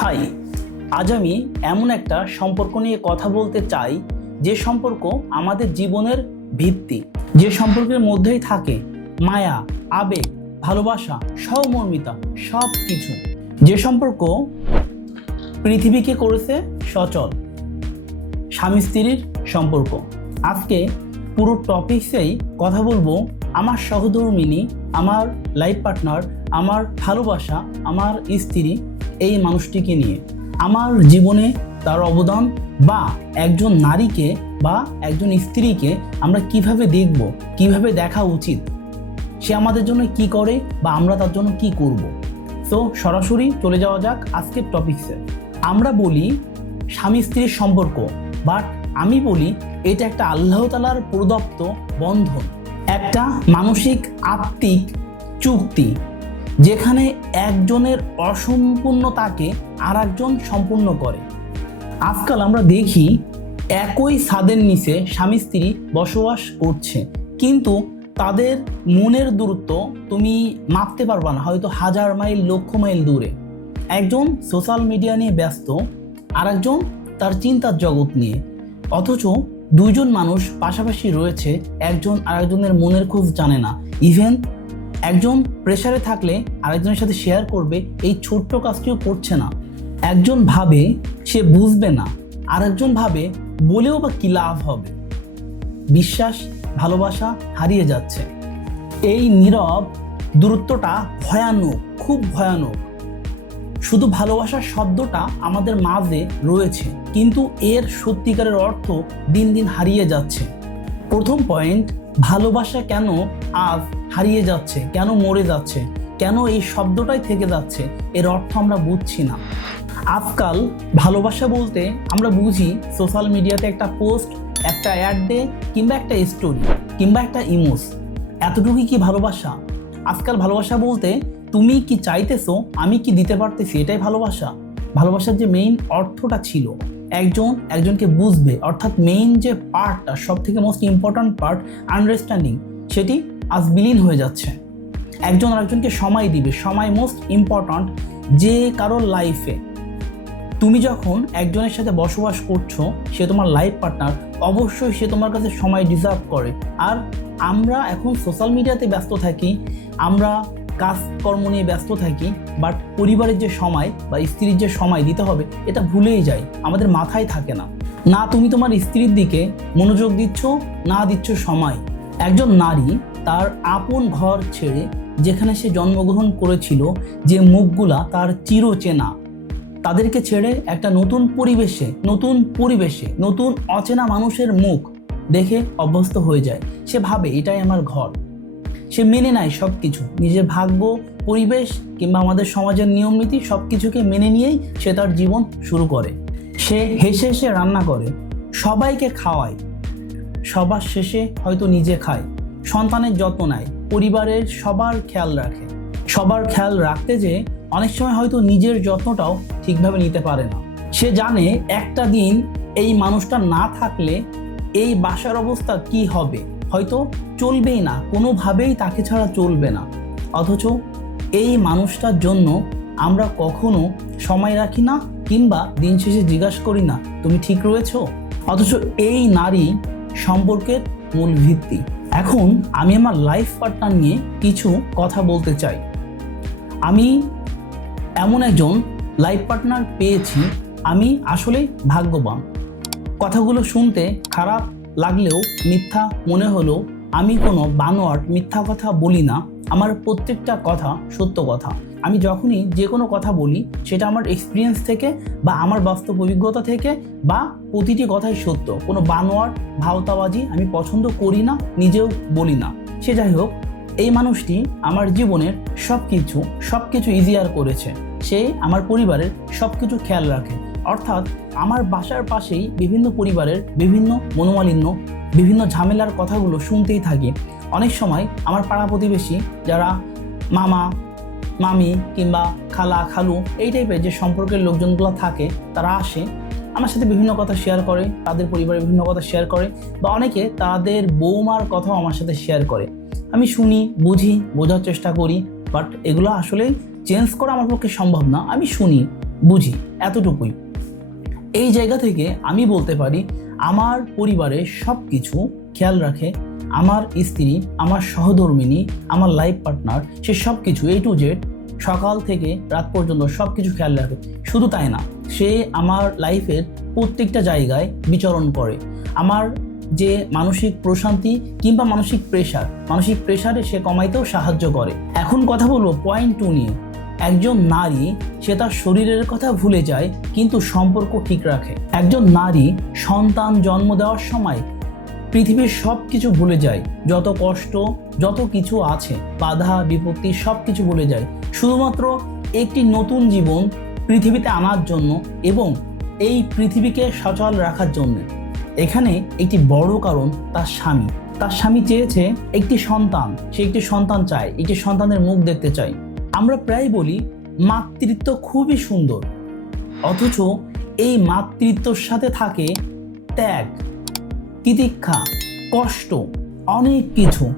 High, আজ আমি এমন একটা সম্পর্ক নিয়ে কথা বলতে চাই, যে সম্পর্ক আমাদের জীবনের ভিত্তি। যে সম্পর্কের মধ্যেই থাকে মায়া, আবেগ, ভালোবাসা, সহমর্মিতা সব কিছু যে সম্পর্ক পৃথিবীকে করেছে সচল, স্বামী স্ত্রীর সম্পর্ক। আজকে পুরো টপিকসেই কথা বলব আমার সহধর্মিনী, আমার লাইফ পার্টনার, আমার ভালোবাসা, আমার স্ত্রী এই মানুষটিকে নিয়ে। আমার জীবনে তার অবদান বা একজন নারীকে বা একজন স্ত্রীকে আমরা কীভাবে দেখব, কীভাবে দেখা উচিত, সে আমাদের জন্য কি করে বা আমরা তার জন্য কি করব। তো সরাসরি চলে যাওয়া যাক আজকের টপিকসে আমরা বলি স্বামী স্ত্রীর সম্পর্ক বাট আমি বলি এটা একটা আল্লাহ তালার প্রদত্ত বন্ধন। একটা মানসিক, আত্মিক চুক্তি। যেখানে একজনের অসম্পূর্ণতাকে আর একজন সম্পূর্ণ করে। আজকাল আমরা দেখি একই ছাদের নিচে স্বামী স্ত্রী বসবাস করছে। কিন্তু তাদের মনের দূরত্ব তুমি মাপতে পারবা না, হয়তো হাজার মাইল, লক্ষ মাইল দূরে। একজন সোশ্যাল মিডিয়া নিয়ে ব্যস্ত আর একজন তার চিন্তার জগৎ নিয়ে। অথচ দুইজন মানুষ পাশাপাশি রয়েছে, একজন আরেকজনের মনের খোঁজ জানে না। ইভেন একজন প্রেশারে থাকলে আরেকজনের সাথে শেয়ার করবে, এই ছোট্ট কাজটিও করছে না। একজন ভাবে সে বুঝবে না, আরেকজন ভাবে বলেও বা কী লাভ হবে? বিশ্বাস, ভালোবাসা হারিয়ে যাচ্ছে। এই নীরব দূরত্বটা ভয়ানক, খুব ভয়ানক। শুধু ভালোবাসার শব্দটা আমাদের মাঝে রয়েছে, কিন্তু এর সত্যিকারের অর্থ দিন দিন হারিয়ে যাচ্ছে। প্রথম পয়েন্ট ভালোবাসা কেন আজ হারিয়ে যাচ্ছে? কেন মরে যাচ্ছে? কেন এই শব্দটাই থেকে যাচ্ছে? এর অর্থ আমরা বুঝছি না। আজকাল ভালোবাসা বলতে আমরা বুঝি সোশ্যাল মিডিয়াতে একটা পোস্ট, একটা অ্যাড ডে কিংবা একটা স্টোরি কিংবা একটা ইমোস এতটুকুই কি ভালোবাসা? আজকাল ভালোবাসা বলতে তুমি কি চাইতেছো, আমি কি দিতে পারতেছি, এটাই ভালোবাসা। ভালোবাসার যে মেইন অর্থটা ছিল। একজন, একজনকে বুঝবে। অর্থাৎ মেইন যে পার্টটা সব থেকে মোস্ট ইম্পর্ট্যান্ট পার্ট আন্ডারস্ট্যান্ডিং সেটি আজ বিলীন হয়ে যাচ্ছে। একজন আরেকজনকে সময় দিবে। সময় মোস্ট ইম্পর্ট্যান্ট যে কারোর লাইফে তুমি যখন একজনের সাথে বসবাস করছ, সে তোমার লাইফ পার্টনার অবশ্যই সে তোমার কাছে সময় ডিজার্ভ করে। আর আমরা এখন সোশ্যাল মিডিয়াতে ব্যস্ত থাকি, আমরা কাজকর্ম নিয়ে ব্যস্ত থাকি বাট পরিবারের যে সময় বা স্ত্রীর যে সময় দিতে হবে, এটা ভুলেই যাই। আমাদের মাথায় থাকে না। না, তুমি তোমার স্ত্রীর দিকে মনোযোগ দিচ্ছ, না দিচ্ছ সময়। একজন নারী তার আপন ঘর ছেড়ে যেখানে সে জন্মগ্রহণ করেছিল, যে মুখগুলা তার চিরচেনা, তাদেরকে ছেড়ে একটা নতুন পরিবেশে নতুন পরিবেশে, নতুন অচেনা মানুষের মুখ দেখে অভ্যস্ত হয়ে যায়। সে ভাবে, এটাই আমার ঘর। সে মেনে নেয় সব কিছু নিজের ভাগ্য, পরিবেশ কিংবা আমাদের সমাজের নিয়মনীতি সব কিছুকে মেনে নিয়েই সে তার জীবন শুরু করে। সে হেসে হেসে রান্না করে, সবাইকে খাওয়ায়। সবার শেষে হয়তো নিজে খায়, সন্তানের যত্ন নেয়, পরিবারের সবার খেয়াল রাখে। সবার খেয়াল রাখতে যে অনেক সময় হয়তো নিজের যত্নটাও ঠিকভাবে নিতে পারে না। সে জানে একটা দিন এই মানুষটা না থাকলে এই বাসার অবস্থা কি হবে। হয়তো চলবেই না, কোনোভাবেই তাকে ছাড়া চলবে না। অথচ এই মানুষটার জন্য আমরা কখনো সময় রাখি না কিংবা দিন শেষে জিজ্ঞাসা করি না, তুমি ঠিক রয়েছো? অথচ এই নারী সম্পর্কের মূল ভিত্তি। এখন আমি আমার লাইফ পার্টনার নিয়ে কিছু কথা বলতে চাই। আমি এমন একজন লাইফ পার্টনার পেয়েছি, আমি আসলে ভাগ্যবান। কথাগুলো শুনতে খারাপ লাগলেও মিথ্যা মনে হলো আমি কোনো বানোয়াট মিথ্যা কথা বলি না। আমার প্রত্যেকটা কথা সত্য কথা। আমি যখনই যে কোনো কথা বলি, সেটা আমার এক্সপিরিয়েন্স থেকে বা আমার বাস্তব অভিজ্ঞতা থেকে বা প্রতিটি কথাই সত্য। কোনো বানোয়াট, ভাওতাবাজি আমি পছন্দ করি না, নিজেও বলি না। সে যাই হোক, এই মানুষটি আমার জীবনের সব কিছু সব কিছু ইজিয়ার করেছে। সে আমার পরিবারের সব কিছু খেয়াল রাখে। অর্থাৎ আমার বাসার পাশেই বিভিন্ন পরিবারের বিভিন্ন মনোমালিন্য, বিভিন্ন ঝামেলার কথাগুলো শুনতেই থাকি। অনেক সময় আমার পাড়া প্রতিবেশী যারা মামা, মামি কিংবা খালা, খালু এই টাইপের যে সম্পর্কের লোকজনগুলো থাকে, তারা আসে, আমার সাথে বিভিন্ন কথা শেয়ার করে, তাদের পরিবারের বিভিন্ন কথা শেয়ার করে বা অনেকে তাদের বৌমার কথাও আমার সাথে শেয়ার করে। আমি শুনি, বুঝি, বোঝার চেষ্টা করি বাট এগুলো আসলে চেঞ্জ করা আমার পক্ষে সম্ভব না, আমি শুনি, বুঝি, এতটুকুই। এই জায়গা থেকে আমি বলতে পারি, আমার পরিবারের সব কিছু খেয়াল রাখে। আমার স্ত্রী, আমার সহধর্মিনী, আমার লাইফ পার্টনার সে সব কিছু এ টু জেড সকাল থেকে রাত পর্যন্ত সব কিছু খেয়াল রাখে। শুধু তাই না, সে আমার লাইফের প্রত্যেকটা জায়গায় বিচরণ করে। আমার যে মানসিক প্রশান্তি কিংবা মানসিক প্রেশার মানসিক প্রেশারে সে কমাইতেও সাহায্য করে। এখন কথা বলব পয়েন্ট টু নিয়ে। একজন নারী, সে তার শরীরের কথা ভুলে যায়, কিন্তু সম্পর্ক ঠিক রাখে। একজন নারী সন্তান জন্ম দেওয়ার সময় পৃথিবীর সব কিছু ভুলে যায়। যত কষ্ট, যত কিছু আছে, বাধা, বিপত্তি সব কিছু ভুলে যায়। শুধুমাত্র একটি নতুন জীবন পৃথিবীতে আনার জন্য এবং এই পৃথিবীকে সচল রাখার জন্য। এখানে একটি বড় কারণ তার স্বামী। তার স্বামী চেয়েছে একটি সন্তান। সে একটি সন্তান চায়, একটি সন্তানের মুখ দেখতে চায়। আমরা প্রায় বলি মাতৃত্ব খুবই সুন্দর। অথচ এই মাতৃত্বর সাথে থাকে ত্যাগ, তিতিক্ষা, কষ্ট, অনেক কিছু।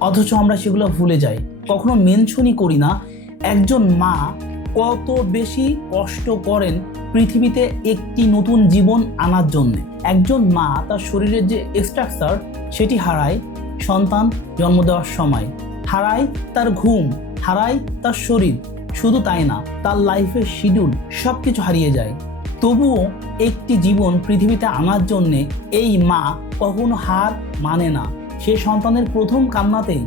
অথচ আমরা সেগুলো ভুলে যাই। কখনো মেনশনই করি না একজন মা কত বেশি কষ্ট করেন পৃথিবীতে একটি নতুন জীবন আনার জন্য। একজন মা তার শরীরের যে স্ট্রাকচার সেটি হারায় সন্তান জন্ম দেওয়ার সময়। হারায় তার ঘুম হারায় তার শরীর। শুধু তাই না, তার লাইফের শিডিউল সব কিছু হারিয়ে যায়। তবুও একটি জীবন পৃথিবীতে আনার জন্যে এই মা কখনো হার মানে না। সে সন্তানের প্রথম কান্নাতেই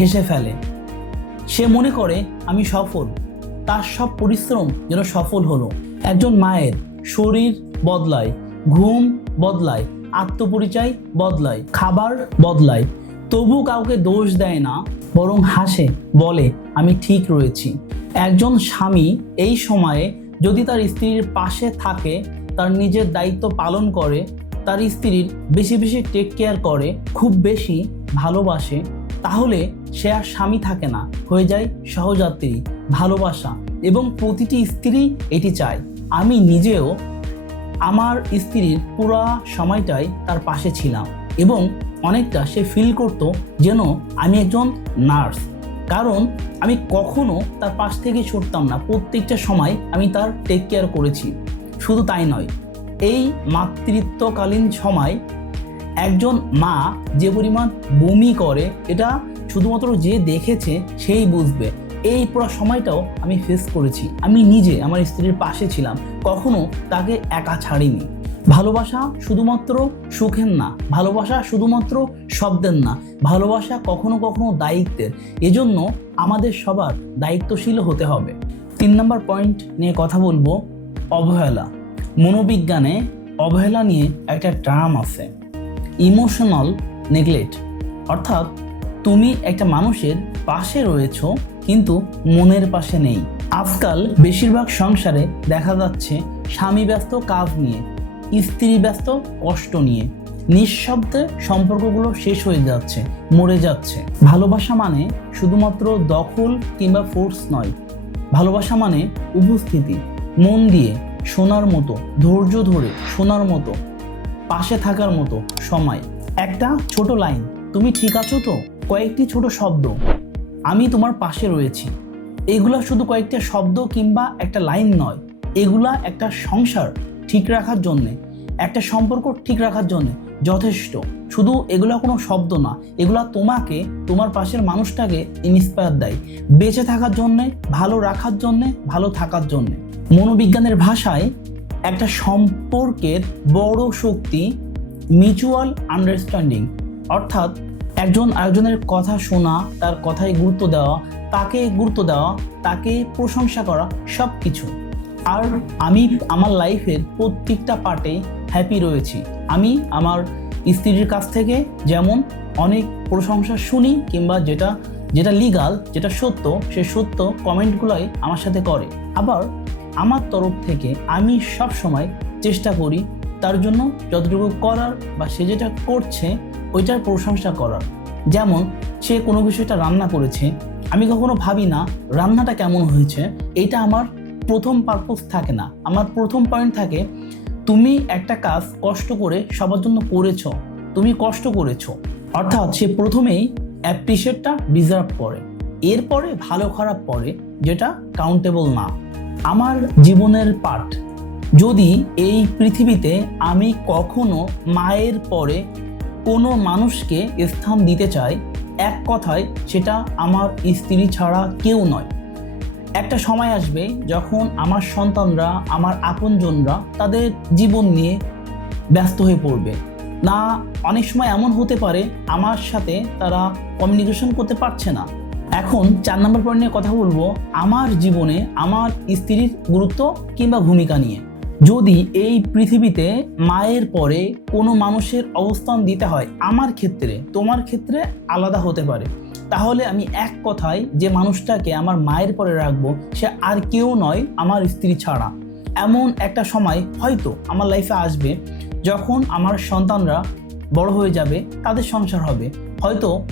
হেসে ফেলে। সে মনে করে, আমি সফল। তার সব পরিশ্রম যেন সফল হলো। একজন মায়ের শরীর বদলায়, ঘুম বদলায়, আত্মপরিচয় বদলায়, খাবার বদলায়। তবু কাউকে দোষ দেয় না, বরং হাসে, বলে, আমি ঠিক রয়েছি। একজন স্বামী এই সময়ে যদি তার স্ত্রীর পাশে থাকে, তার নিজের দায়িত্ব পালন করে, তার স্ত্রীর বেশি বেশি টেক কেয়ার করে, খুব বেশি ভালোবাসে, তাহলে সে আর স্বামী থাকে না। হয়ে যায় সহযাত্রী, ভালোবাসা, এবং প্রতিটি স্ত্রী এটি চায়। আমি নিজেও আমার স্ত্রীর পুরা সময়টাই তার পাশে ছিলাম, এবং অনেকটা সে ফিল করতো যেন আমি একজন নার্স কারণ আমি কখনো তার পাশ থেকে ছুটতাম না। প্রত্যেকটা সময় আমি তার টেক কেয়ার করেছি। শুধু তাই নয়, এই মাতৃত্বকালীন সময় একজন মা যে পরিমাণ বমি করে, এটা শুধুমাত্র যে দেখেছে সেই বুঝবে। এই পুরো সময়টাও আমি ফেস করেছি। আমি নিজে, আমার স্ত্রীর পাশে ছিলাম। কখনো তাকে একা ছাড়িনি। ভালোবাসা শুধুমাত্র সুখের না, ভালোবাসা শুধুমাত্র শব্দের না, ভালোবাসা কখনো কখনো দায়িত্বের। এজন্য আমাদের সবার দায়িত্বশীল হতে হবে। তিন নম্বর পয়েন্ট নিয়ে কথা বলব, অবহেলা। মনোবিজ্ঞানে অবহেলা নিয়ে একটা টার্ম আছে। Emotional neglect. অর্থাৎ তুমি একটা মানুষের পাশে রয়েছো, কিন্তু মনের পাশে নেই। আজকাল বেশিরভাগ সংসারে দেখা যাচ্ছে স্বামী ব্যস্ত কাজ নিয়ে। স্ত্রী ব্যস্ত, কষ্ট নিয়ে। নিঃশব্দে সম্পর্কগুলো শেষ হয়ে যাচ্ছে, মরে যাচ্ছে। ভালোবাসা মানে শুধুমাত্র দখল কিংবা ফোর্স নয়। ভালোবাসা মানে উপস্থিতি, মন দিয়ে, শোনার মতো, ধৈর্য ধরে, শোনার মতো, পাশে থাকার মতো সময়। একটা ছোট লাইন, তুমি ঠিক আছো তো? কয়েকটি ছোট শব্দ, আমি তোমার পাশে রয়েছি। এগুলা শুধু কয়েকটা শব্দ কিংবা একটা লাইন নয়, এগুলা একটা সংসার ঠিক রাখার জন্যে। একটা সম্পর্ক ঠিক রাখার জন্যে যথেষ্ট। শুধু এগুলা কোনো শব্দ না, এগুলা তোমাকে, তোমার পাশের মানুষটাকে ইন্সপায়ার দেয়। বেঁচে থাকার জন্যে, ভালো রাখার জন্যে, ভালো থাকার জন্যে। মনোবিজ্ঞানের ভাষায় একটা সম্পর্কের বড় শক্তি মিউচুয়াল আন্ডারস্ট্যান্ডিং অর্থাৎ একজন আরেকজনের কথা শোনা, তার কথায় গুরুত্ব দেওয়া, তাকে গুরুত্ব দেওয়া, তাকে প্রশংসা করা সব কিছু আর আমি, আমার লাইফের প্রত্যেকটা পার্টে হ্যাপি রয়েছি। আমি আমার স্ত্রীর কাছ থেকে যেমন অনেক প্রশংসা শুনি কিংবা যেটা যেটা লিগাল যেটা সত্য, সে সত্য কমেন্টগুলোই আমার সাথে করে। আবার আমার তরফ থেকে আমি সব সময় চেষ্টা করি তার জন্য যতটুকু করার বা সে যেটা করছে ওইটার প্রশংসা করার। যেমন সে কোনো কিছুটা রান্না করেছে, আমি কখনো ভাবি না রান্নাটা কেমন হয়েছে, এটা আমার প্রথম পারপোজ থাকে না। আমার প্রথম পয়েন্ট থাকে তুমি একটা কাজ কষ্ট করে সবার জন্য করেছ, তুমি কষ্ট করেছ। অর্থাৎ সে প্রথমেই অ্যাপ্রিসিয়েটটা ডিজার্ভ করে। এরপরে ভালো খারাপ পরে যেটা কাউন্টেবল না। আমার জীবনের পাঠ যদি এই পৃথিবীতে আমি কখনো মায়ের পরে কোনো মানুষকে স্থান দিতে চাই, এক কথায় সেটা আমার স্ত্রী ছাড়া কেউ নয়। একটা সময় আসবে যখন আমার সন্তানরা, আমার আপনজনরা তাদের জীবন নিয়ে ব্যস্ত হয়ে পড়বে। না, অনেক সময় এমন হতে পারে আমার সাথে তারা কমিউনিকেশন করতে পারছে না। এখন চার নম্বর পয়েন্ট নিয়ে কথা বলব, আমার জীবনে আমার স্ত্রীর গুরুত্ব কিংবা ভূমিকা নিয়ে। যদি এই পৃথিবীতে মায়ের পরে কোনো মানুষের অবস্থান দিতে হয়, আমার ক্ষেত্রে, তোমার ক্ষেত্রে আলাদা হতে পারে। তাহলে আমি এক কথায় যে মানুষটাকে আমার মায়ের পরে রাখব, সে আর কেউ নয়, আমার স্ত্রী ছাড়া। এমন একটা সময় হয়তো আমার লাইফে আসবে যখন আমার সন্তানরা বড় হয়ে যাবে, তাদের সংসার হবে। হয়তো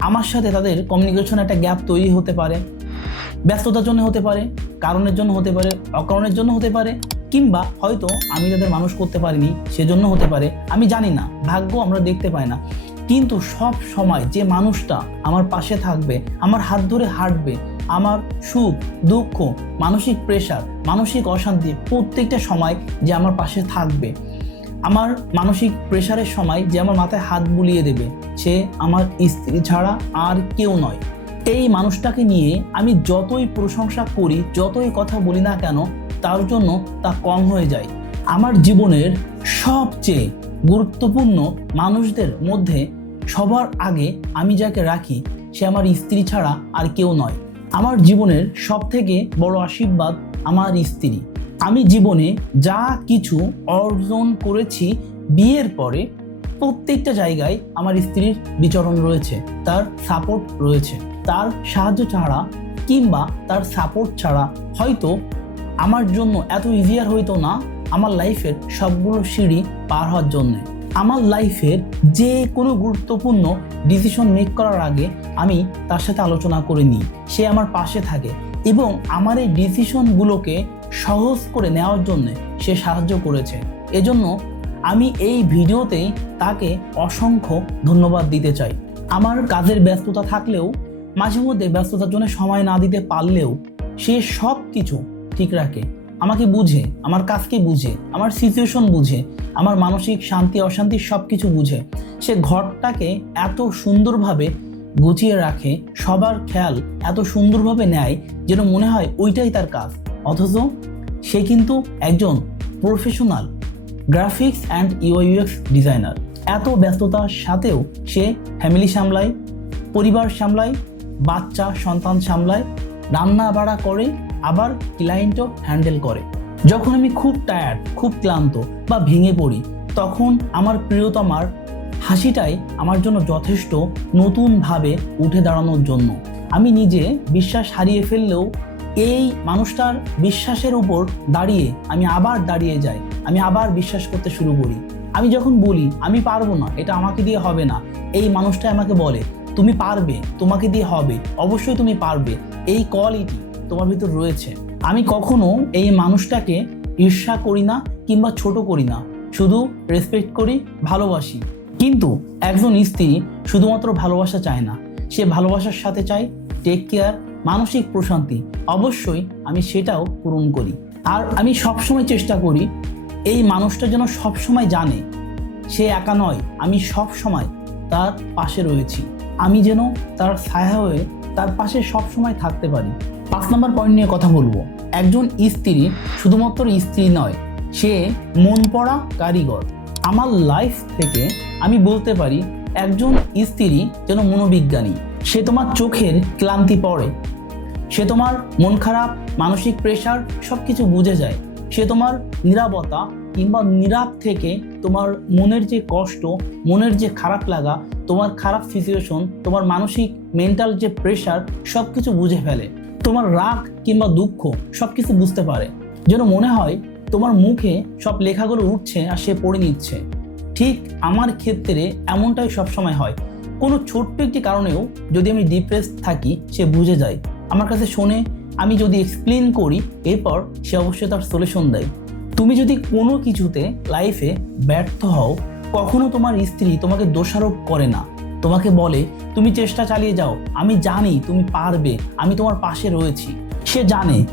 আমার সাথে তাদের কমিউনিকেশন একটা গ্যাপ তৈরি হতে পারে, ব্যস্ততার জন্য হতে পারে, কারণের জন্য হতে পারে, অকারণের জন্য হতে পারে, কিংবা হয়তো আমি তাদের মানুষ করতে পারিনি, সেজন্য হতে পারে। আমি জানি না, ভাগ্য আমরা দেখতে পাই না। কিন্তু সব সময় যে মানুষটা আমার পাশে থাকবে, আমার হাত ধরে হাঁটবে, আমার সুখ, দুঃখ, মানসিক প্রেশার মানসিক অশান্তি প্রত্যেকটা সময় যে আমার পাশে থাকবে। আমার মানসিক প্রেশারের সময় যে আমার মাথায় হাত বুলিয়ে দেবে, সে আমার স্ত্রী ছাড়া আর কেউ নয়। এই মানুষটাকে নিয়ে আমি যতই প্রশংসা করি, যতই কথা বলি না কেন, তার জন্য তা কম হয়ে যায়। আমার জীবনের সবচেয়ে গুরুত্বপূর্ণ মানুষদের মধ্যে সবার আগে আমি যাকে রাখি, সে আমার স্ত্রী ছাড়া আর কেউ নয়। আমার জীবনের সব থেকে বড় আশীর্বাদ আমার স্ত্রী। আমি জীবনে যা কিছু অর্জন করেছি, বিয়ের পরে প্রত্যেকটা জায়গায় আমার স্ত্রীর বিচরণ রয়েছে, তার সাপোর্ট রয়েছে। তার সাহায্য ছাড়া কিংবা তার সাপোর্ট ছাড়া হয়তো আমার জন্য এত ইজিয়ার হইতো না আমার লাইফের সবগুলো সিঁড়ি পার হওয়ার জন্য। আমার লাইফের যে কোনো গুরুত্বপূর্ণ ডিসিশন মেক করার আগে আমি তার সাথে আলোচনা করে নিই। সে আমার পাশে থাকে এবং আমার এই ডিসিশনগুলোকে সহজ করে নেওয়ার জন্য সে সাহায্য করেছে। এজন্য আমি এই ভিডিওতেই তাকে অসংখ্য ধন্যবাদ দিতে চাই। আমার কাজের ব্যস্ততা থাকলেও মাঝে মধ্যে ব্যস্ততার জন্য সময় না দিতে পারলেও সে সব কিছু ঠিক রাখে। আমাকে বুঝে, আমার কাজকে বুঝে, আমার সিচুয়েশন বুঝে, আমার মানসিক শান্তি, অশান্তি সব কিছু বুঝে। সে ঘরটাকে এত সুন্দরভাবে গুছিয়ে রাখে, সবার খেয়াল এত সুন্দরভাবে নেয় যেন মনে হয় ওইটাই তার কাজ। অথচ সে কিন্তু একজন professional graphics and UX designer এত ব্যস্ততার সাথেও সে ফ্যামিলি সামলায়, পরিবার সামলায়, বাচ্চা, সন্তান সামলায় রান্না বাড়া করে আবার ক্লায়েন্টও হ্যান্ডেল করে। যখন আমি খুব টায়ার্ড খুব ক্লান্ত বা ভেঙে পড়ি, তখন আমার প্রিয়তমার হাসিটাই আমার জন্য যথেষ্ট নতুনভাবে উঠে দাঁড়ানোর জন্য। আমি নিজে বিশ্বাস হারিয়ে ফেললেও এই মানুষটার বিশ্বাসের উপর দাঁড়িয়ে আমি আবার দাঁড়িয়ে যাই, আমি আবার বিশ্বাস করতে শুরু করি। আমি যখন বলি, আমি পারব না, এটা আমাকে দিয়ে হবে না, এই মানুষটা আমাকে বলে, তুমি পারবে, তোমাকে দিয়ে হবে, অবশ্যই তুমি পারবে। এই কোয়ালিটি তোমার ভিতর রয়েছে। আমি কখনো এই মানুষটাকে ঈর্ষা করি না কিংবা ছোট করি না। শুধু রেসপেক্ট করি, ভালোবাসি। কিন্তু একজন স্ত্রী শুধুমাত্র ভালোবাসা চায় না। সে ভালোবাসার সাথে চায় টেক কেয়ার মানসিক প্রশান্তি। অবশ্যই আমি সেটাও পূরণ করি। আর আমি সবসময় চেষ্টা করি এই মানুষটা যেন সবসময় জানে, সে একা নয়, আমি সব সময় তার পাশে রয়েছি। আমি যেন তার ছায়া হয়ে তার পাশে সব সময় থাকতে পারি। পাঁচ নম্বর পয়েন্ট নিয়ে কথা বলব। একজন স্ত্রী শুধুমাত্র স্ত্রী নয়, সে মন পড়া কারিগর। আমার লাইফ থেকে আমি বলতে পারি, একজন স্ত্রী যেন মনোবিজ্ঞানী, সে তোমার চোখের ক্লান্তি পড়ে, সে তোমার মন খারাপ, মানসিক প্রেশার সব কিছু বুঝে যায়, সে তোমার নিরাপত্তা কিংবা নীরব থেকে তোমার মনের যে কষ্ট, মনের যে খারাপ লাগা, তোমার খারাপ সিচুয়েশন তোমার মানসিক মেন্টাল যে প্রেশার সব কিছু বুঝে ফেলে। তোমার রাগ কিংবা দুঃখ সব কিছু বুঝতে পারে। যেন মনে হয় তোমার মুখে সব লেখাগুলো উঠছে আর সে পড়ে নিচ্ছে। ঠিক আমার ক্ষেত্রে এমনটাই সবসময় হয়। কোনো ছোট্ট একটি কারণেও যদি আমি ডিপ্রেস থাকি, সে বুঝে যায়। আমার কাছে শোনে, আমি যদি এক্সপ্লেন করি, এরপর সে অবশ্যই তার সলিউশন দেয়। তুমি যদি কোনো কিছুতে লাইফে ব্যর্থ হও, কখনো তোমার স্ত্রী তোমাকে দোষারোপ করে না। তোমাকে বলে, তুমি চেষ্টা চালিয়ে যাও। আমি জানি তুমি পারবে। আমি তোমার পাশে রয়েছি। সে জানে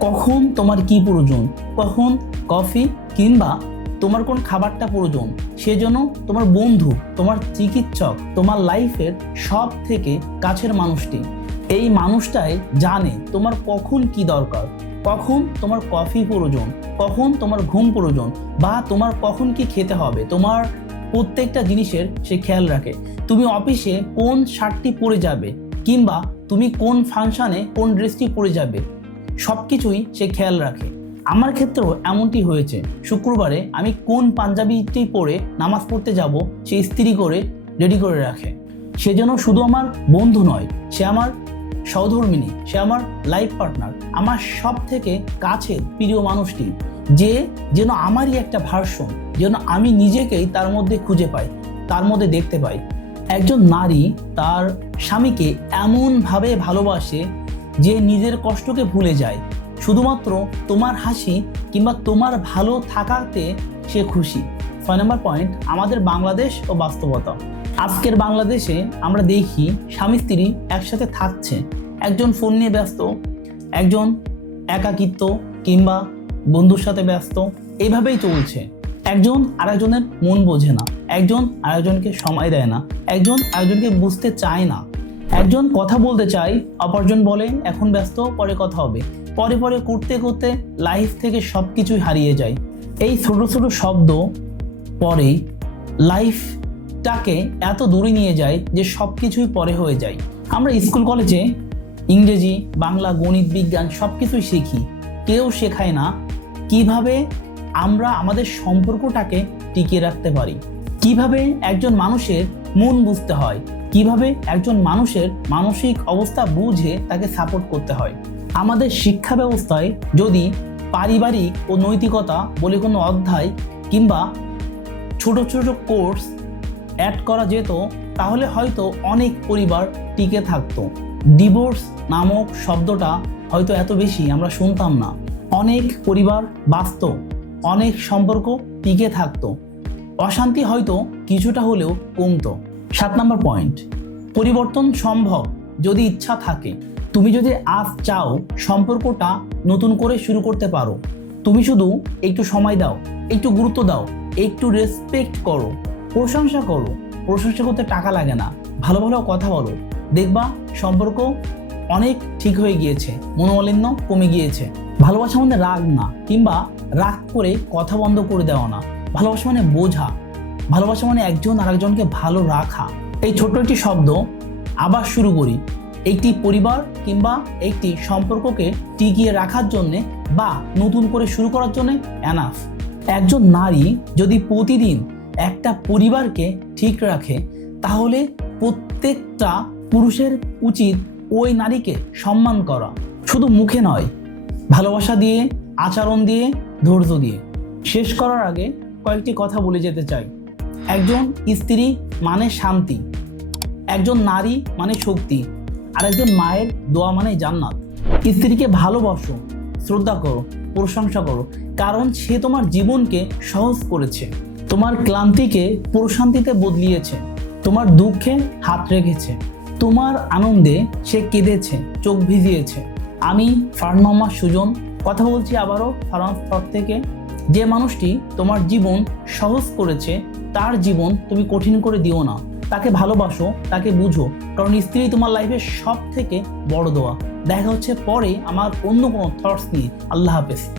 কখন তোমার কি প্রয়োজন। কখন কফি কিংবা তোমার কোন খাবারটা প্রয়োজন। সেজন্য তোমার বন্ধু, তোমার চিকিৎসক, তোমার লাইফের সব থেকে কাছের মানুষটি। এই মানুষটাই জানে তোমার কখন কি দরকার। কখন তোমার কফি প্রয়োজন। কখন তোমার ঘুম প্রয়োজন। বা তোমার কখন কি খেতে হবে। তোমার প্রত্যেকটা জিনিসের সে খেয়াল রাখে। তুমি অফিসে কোন শার্টটি পরে যাবে কিংবা তুমি কোন ফাংশানে কোন ড্রেসটি পরে যাবে সব কিছুই সে খেয়াল রাখে। আমার ক্ষেত্রেও এমনটি হয়েছে। শুক্রবারে আমি কোন পাঞ্জাবিটি পরে নামাজ পড়তে যাব সে ইস্ত্রি করে রেডি করে রাখে। সে যেন শুধু আমার বন্ধু নয়, সে আমার সহধর্মিনী, সে আমার লাইফ পার্টনার, আমার সব থেকে কাছের প্রিয় মানুষটি, যে যেন আমারই একটা ভার্সন যেন আমি নিজেকেই তার মধ্যে খুঁজে পাই, তার মধ্যে দেখতে পাই। একজন নারী তার স্বামীকে এমনভাবে ভালোবাসে যে নিজের কষ্টকে ভুলে যায়। শুধুমাত্র তোমার হাসি কিংবা তোমার ভালো থাকাতে সে খুশি। ছয় নম্বর পয়েন্ট, আমাদের বাংলাদেশ ও বাস্তবতা। আজকের বাংলাদেশে আমরা দেখি স্বামী স্ত্রী একসাথে থাকছে। একজন ফোন নিয়ে ব্যস্ত, একজন একাকিত্ব কিংবা বন্ধুর সাথে ব্যস্ত। এইভাবেই চলছে। একজন আরেকজনের মন বোঝে না। একজন আরেকজনকে সময় দেয় না। একজন আরেকজনকে বুঝতে চায় না। একজন কথা বলতে চায়, অপরজন বলে, এখন ব্যস্ত, পরে কথা হবে। পরে পরে করতে করতে লাইফ থেকে সব কিছুই হারিয়ে যায়। এই ছোট ছোট শব্দ পরে লাইফটাকে এত দূরে নিয়ে যায় যে সব কিছুই পরে হয়ে যায়। আমরা স্কুল কলেজে ইংরেজি, বাংলা, গণিত, বিজ্ঞান সব কিছুই শিখি। কেউ শেখায় না কীভাবে আমরা আমাদের সম্পর্কটাকে টিকিয়ে রাখতে পারি। কীভাবে একজন মানুষের মন বুঝতে হয়? কীভাবে একজন মানুষের মানসিক অবস্থা বুঝে তাকে সাপোর্ট করতে হয়? আমাদের শিক্ষা ব্যবস্থায় যদি পারিবারিক ও নৈতিকতা বলে কোনো অধ্যায় কিংবা ছোট ছোট কোর্স অ্যাড করা যেত, তাহলে হয়তো অনেক পরিবার টিকে থাকতো। ডিভোর্স নামক শব্দটা হয়তো এত বেশি আমরা শুনতাম না। অনেক পরিবার বাঁচত। অনেক সম্পর্ক টিকে থাকতো। অশান্তি হয়তো কিছুটা হলেও কমতো। সাত নম্বর পয়েন্ট, পরিবর্তন সম্ভব যদি ইচ্ছা থাকে। তুমি যদি আজ চাও সম্পর্কটা নতুন করে শুরু করতে পারো। তুমি শুধু একটু সময় দাও, একটু গুরুত্ব দাও, একটু রেসপেক্ট করো, প্রশংসা করো। প্রশংসা করতে টাকা লাগে না, ভালো ভালো কথা বলো। দেখবা সম্পর্ক অনেক ঠিক হয়ে গিয়েছে, মনোমালিন্য কমে গিয়েছে। ভালোবাসা মানে রাগ না, কিংবা রাগ করে কথা বন্ধ করে দেওয়া না। ভালোবাসা মানে বোঝা। ভালোবাসা মানে একজন আরেকজনকে ভালো রাখা। এই ছোট্ট একটি শব্দ আবার শুরু করি। একটি পরিবার কিংবা একটি সম্পর্ককে টিকিয়ে রাখার জন্যে বা নতুন করে শুরু করার জন্যে অ্যানাফ একজন নারী যদি প্রতিদিন একটা পরিবারকে ঠিক রাখে, তাহলে প্রত্যেকটা পুরুষের উচিত ওই নারীকে সম্মান করা। শুধু মুখে নয় ভালোবাসা দিয়ে, আচরণ দিয়ে, ধৈর্য দিয়ে। শেষ করার আগে কয়েকটি কথা বলে যেতে চাই। একজন স্ত্রী মানে শান্তি, একজন নারী মানে শক্তি, আর একজন মায়ের দোয়া মানে জান্নাত। স্ত্রীকে ভালোবাসো, শ্রদ্ধা করো, প্রশংসা করো, কারণ সে তোমার জীবনকে সহজ করেছে। তোমার ক্লান্তিকে প্রশান্তিতে বদলিয়েছে। তোমার দুঃখে হাত রেখেছে। তোমার আনন্দে সে কেঁদেছে, চোখ ভিজিয়েছে। আমি ফার্ম মোহাম্মদ সুজন, কথা বলছি আবারও ফার্ম ফর থেকে। যে মানুষটি তোমার জীবন সহজ করেছে, তার জীবন তুমি কঠিন করে দিও না। তাকে ভালোবাসো, তাকে বুঝো, কারণ স্ত্রী তোমার লাইফের সব থেকে বড় দোয়া। দেখা হচ্ছে পরে আমার অন্য কোনো থটস নিয়ে। আল্লাহ হাফেজ।